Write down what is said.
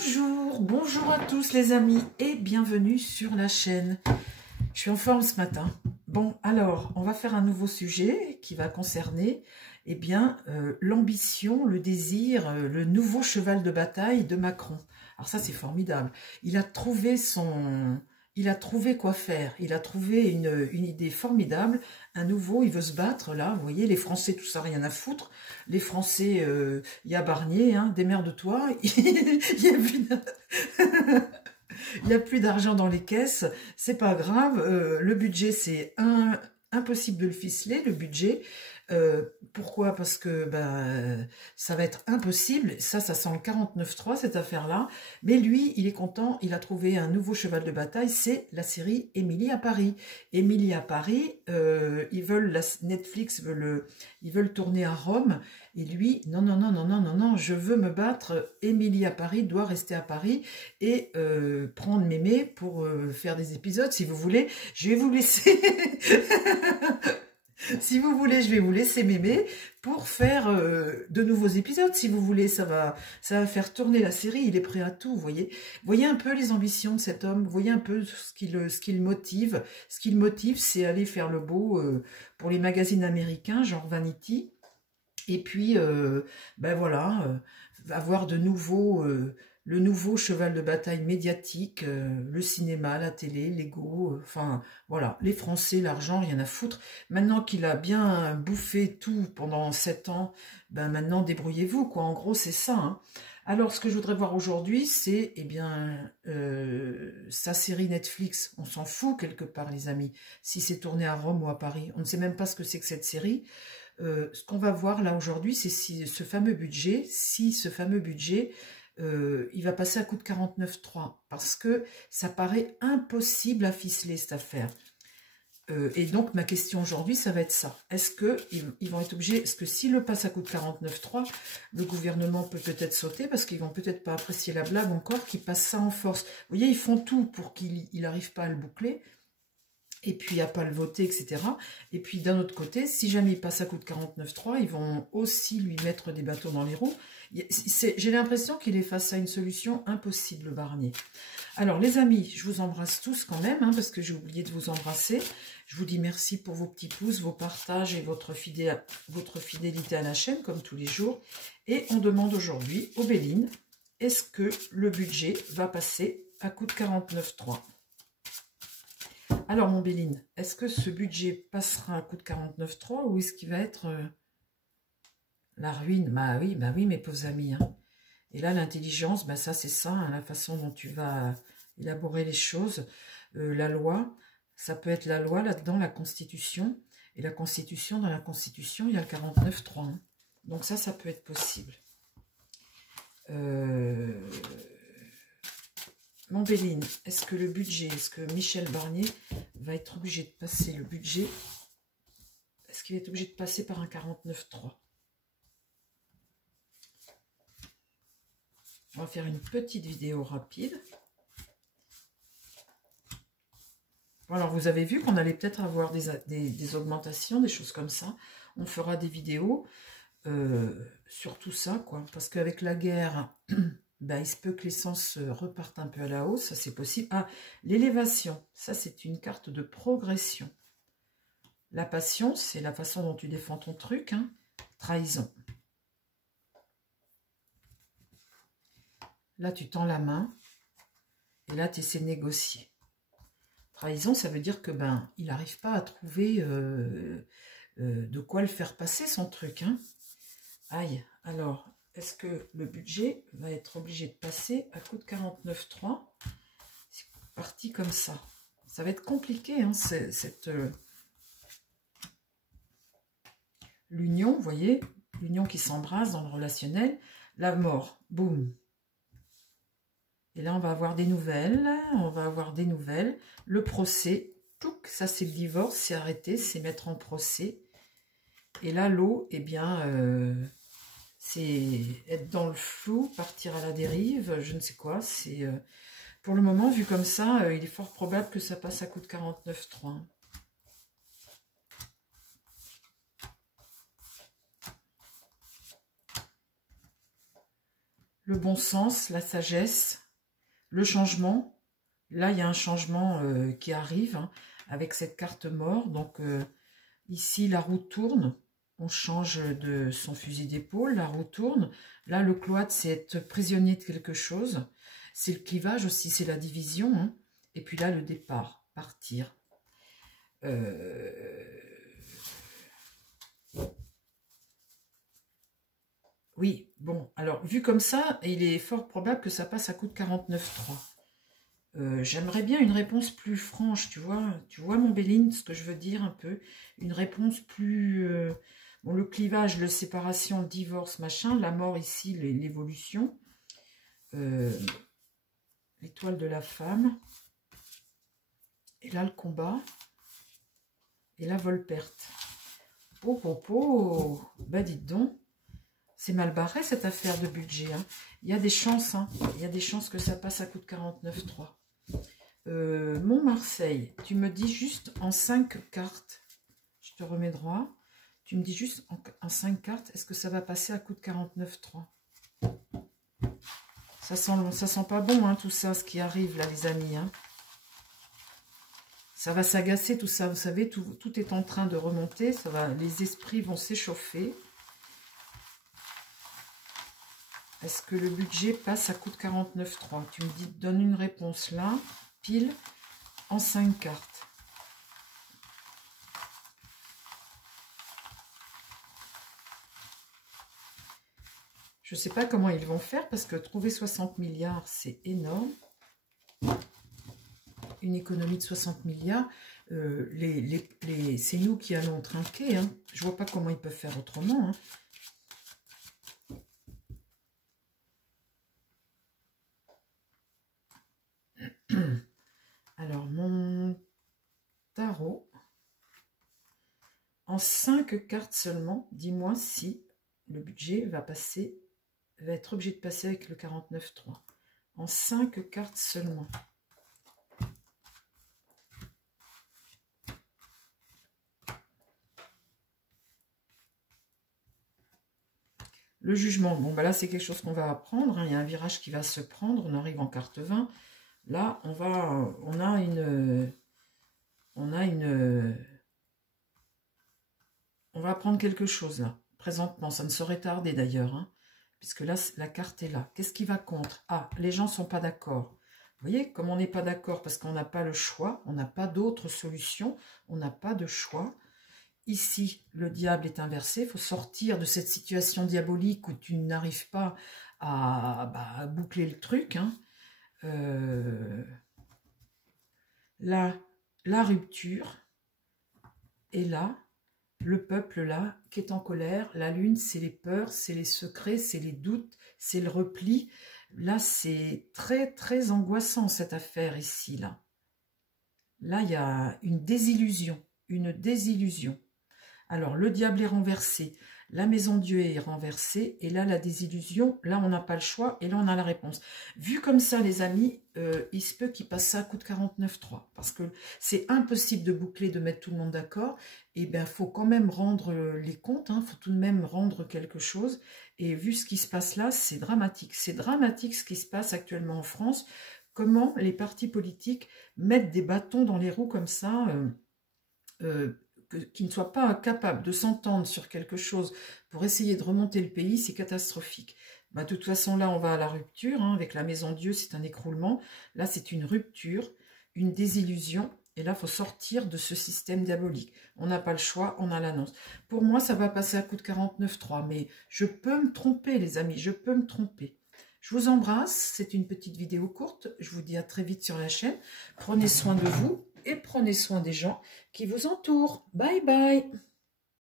Bonjour, bonjour à tous les amis et bienvenue sur la chaîne. Je suis en forme ce matin. Bon, alors, on va faire un nouveau sujet qui va concerner l'ambition, le désir, le nouveau cheval de bataille de Macron. Alors ça, c'est formidable. Il a trouvé quoi faire. Il a trouvé une idée formidable. Un nouveau, il veut se battre, là. Vous voyez, les Français, tout ça, rien à foutre. Les Français, il y a Barnier, hein, démerde-toi. Il y a plus d'argent dans les caisses. C'est pas grave. Le budget, c'est impossible de le ficeler, le budget. Pourquoi? Parce que ça va être impossible. Ça sent le 49.3, cette affaire-là. Mais lui, il est content. Il a trouvé un nouveau cheval de bataille. C'est la série Émilie à Paris. Émilie à Paris, Netflix ils veulent tourner à Rome. Et lui, non, je veux me battre. Émilie à Paris doit rester à Paris et prendre Mémé pour faire des épisodes. Si vous voulez, je vais vous laisser... Si vous voulez, je vais vous laisser Mémé pour faire de nouveaux épisodes. Si vous voulez, ça va faire tourner la série. Il est prêt à tout, vous voyez. Voyez un peu les ambitions de cet homme. Voyez un peu ce qui le motive. Ce qui le motive, c'est aller faire le beau pour les magazines américains, genre Vanity. Et puis, avoir de nouveaux... le nouveau cheval de bataille médiatique, le cinéma, la télé, l'ego, enfin voilà, les Français, l'argent, rien à foutre. Maintenant qu'il a bien bouffé tout pendant 7 ans, maintenant débrouillez-vous, quoi. En gros, c'est ça. Hein. Alors, ce que je voudrais voir aujourd'hui, c'est, sa série Netflix. On s'en fout quelque part, les amis, si c'est tourné à Rome ou à Paris. On ne sait même pas ce que c'est que cette série. Ce qu'on va voir là aujourd'hui, c'est si ce fameux budget, il va passer à coût de 49.3 parce que ça paraît impossible à ficeler cette affaire. Et donc ma question aujourd'hui, ça va être ça. Est-ce qu'ils vont être obligés, est-ce que s'il le passe à coût de 49.3, le gouvernement peut peut-être sauter parce qu'ils vont peut-être pas apprécier la blague encore, qu'ils passent ça en force. Vous voyez, ils font tout pour qu'il n'arrive pas à le boucler. Et puis à pas le voter, etc. Et puis d'un autre côté, si jamais il passe à coup de 49.3, ils vont aussi lui mettre des bâtons dans les roues. J'ai l'impression qu'il est face à une solution impossible, le Barnier. Alors les amis, je vous embrasse tous quand même, hein, parce que j'ai oublié de vous embrasser. Je vous dis merci pour vos petits pouces, vos partages et votre fidélité à la chaîne, comme tous les jours. Et on demande aujourd'hui aux Béline, est-ce que le budget va passer à coup de 49.3 ? Alors, mon Béline, est-ce que ce budget passera à coup de 49.3 ou est-ce qu'il va être la ruine? Bah oui, mes pauvres amis. Hein. Et là, l'intelligence, ça, c'est ça, hein, la façon dont tu vas élaborer les choses. La loi, ça peut être la loi là-dedans, la Constitution. Et la Constitution, dans la Constitution, il y a le 49.3. Hein. Donc ça peut être possible. Mon Béline, est-ce que le budget, est-ce que Michel Barnier va être obligé de passer le budget? Est-ce qu'il va être obligé de passer par un 49.3? On va faire une petite vidéo rapide. Alors, vous avez vu qu'on allait peut-être avoir des augmentations, des choses comme ça. On fera des vidéos sur tout ça, quoi. Parce qu'avec la guerre... il se peut que l'essence reparte un peu à la hausse, ça c'est possible. Ah, l'élévation, ça c'est une carte de progression. La passion, c'est la façon dont tu défends ton truc. Hein. Trahison. Là, tu tends la main. Et là, tu essaies de négocier. Trahison, ça veut dire que il n'arrive pas à trouver de quoi le faire passer, son truc. Hein. Aïe, alors... Est-ce que le budget va être obligé de passer à coup de 49.3? C'est parti comme ça. Ça va être compliqué, hein, l'union, vous voyez, l'union qui s'embrasse dans le relationnel. La mort, boum. Et là, on va avoir des nouvelles. Le procès, touc, ça c'est le divorce, c'est arrêté, c'est mettre en procès. Et là, l'eau, c'est être dans le flou, partir à la dérive, je ne sais quoi. C'est pour le moment, vu comme ça, il est fort probable que ça passe à coup de 49.3. le bon sens, la sagesse, le changement. Là, il y a un changement qui arrive hein, avec cette carte mort. Donc, ici, la roue tourne. On change de son fusil d'épaule, la roue tourne. Là, le cloître, c'est être prisonnier de quelque chose. C'est le clivage aussi, c'est la division. Hein. Et puis là, le départ, partir. Oui, bon, alors, vu comme ça, il est fort probable que ça passe à coup de 49,3. J'aimerais bien une réponse plus franche, tu vois mon Béline, ce que je veux dire un peu, une réponse plus... bon, le clivage, la séparation, le divorce, machin, la mort ici, l'évolution, l'étoile de la femme, et là le combat, et la vol-perte. Bah dites donc, c'est mal barré cette affaire de budget, hein. Il y a des chances, hein. Il y a des chances que ça passe à coup de 49,3. Mont-Marseille, tu me dis juste en 5 cartes, je te remets droit, tu me dis juste en 5 cartes, est-ce que ça va passer à coup de 49,3? Ça sent pas bon, hein, tout ça, ce qui arrive là, les amis. Hein. Ça va s'agacer, tout ça, vous savez, tout est en train de remonter, ça va, les esprits vont s'échauffer. Est-ce que le budget passe à coup de 49,3? Tu me dis, donne une réponse là, pile, en 5 cartes. Je ne sais pas comment ils vont faire, parce que trouver 60 milliards, c'est énorme. Une économie de 60 milliards, c'est nous qui allons trinquer. Hein. Je ne vois pas comment ils peuvent faire autrement. Hein. Alors, mon tarot, en 5 cartes seulement, dis-moi si le budget va être obligé de passer avec le 49,3. En 5 cartes seulement. Le jugement, bon, bah là, c'est quelque chose qu'on va apprendre. Hein. Il y a un virage qui va se prendre. On arrive en carte 20. Là, on va apprendre quelque chose, là. Présentement, ça ne saurait tarder, d'ailleurs. Hein, puisque là, la carte est là. Qu'est-ce qui va contre? Ah, les gens ne sont pas d'accord. Vous voyez, comme on n'est pas d'accord parce qu'on n'a pas le choix, on n'a pas d'autre solution, on n'a pas de choix. Ici, le diable est inversé. Il faut sortir de cette situation diabolique où tu n'arrives pas à boucler le truc. Hein. Là, la rupture. Et là, le peuple là, qui est en colère. La lune, c'est les peurs, c'est les secrets, c'est les doutes, c'est le repli. Là, c'est très, très angoissant, cette affaire ici, là. Là, il y a une désillusion, une désillusion. Alors, le diable est renversé, la maison Dieu est renversée, et là, la désillusion, là, on n'a pas le choix, et là, on a la réponse. Vu comme ça, les amis, il se peut qu'il passe ça à coup de 49,3, parce que c'est impossible de boucler, de mettre tout le monde d'accord, et bien, il faut quand même rendre les comptes, il faut tout de même rendre quelque chose, et vu ce qui se passe là, c'est dramatique ce qui se passe actuellement en France, comment les partis politiques mettent des bâtons dans les roues comme ça, qui ne soient pas capables de s'entendre sur quelque chose pour essayer de remonter le pays, c'est catastrophique. Bah, de toute façon, là, on va à la rupture. Hein, avec la maison Dieu, c'est un écroulement. Là, c'est une rupture, une désillusion. Et là, il faut sortir de ce système diabolique. On n'a pas le choix, on a l'annonce. Pour moi, ça va passer à coup de 49,3. Mais je peux me tromper, les amis, je peux me tromper. Je vous embrasse, c'est une petite vidéo courte. Je vous dis à très vite sur la chaîne. Prenez soin de vous et prenez soin des gens qui vous entourent. Bye bye.